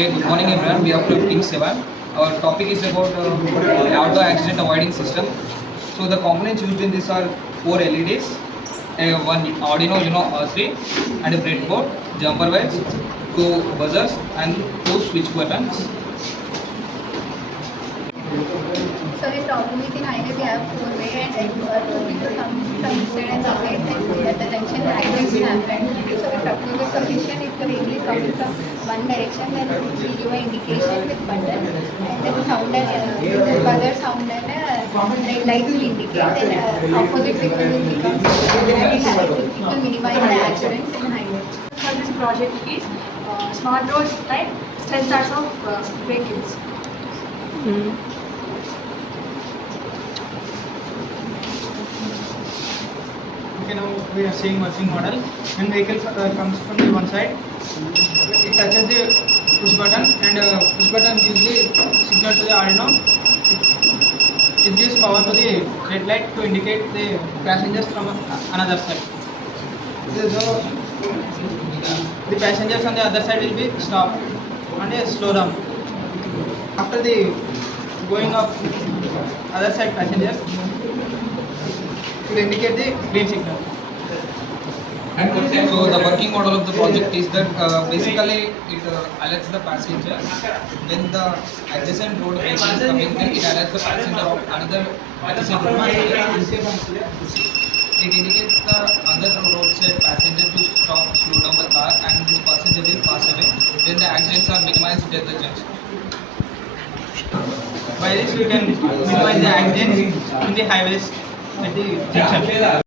Say good morning everyone. We are from Team 7. Our topic is about auto accident avoiding system. So the components used in this are 4 LEDs, one Arduino Uno 3, and a breadboard, jumper wires, 2 buzzers, and 2 switch buttons. So the problem is in highway we have four-way and two people come from inside and outside and at the junction the accident will happen. So we propose a solution if the vehicle is coming from one direction then we give an indication with button and then the sound and buzzer sound and red light will indicate then opposite vehicle will become and it will minimize the accidents in highway. For this project is smart roads type sensors of vehicles. Okay, now we are seeing working model. When vehicle comes from the one side, it touches the push button and push button gives the signal to the Arduino. It gives power to the red light to indicate the passengers from another side. The passengers on the other side will be stop and slow down. After the going of other side passengers, it will indicate the green signal. So the working model of the project is that basically it alerts the passenger when the adjacent road vehicle is coming, then it alerts the passenger of another adjacent road passenger. It indicates the other roadside passenger to stop, slow down the car, and this passenger will pass away. Then the accidents are minimized at the junction. By this we can minimize the accidents in the highways at the junction.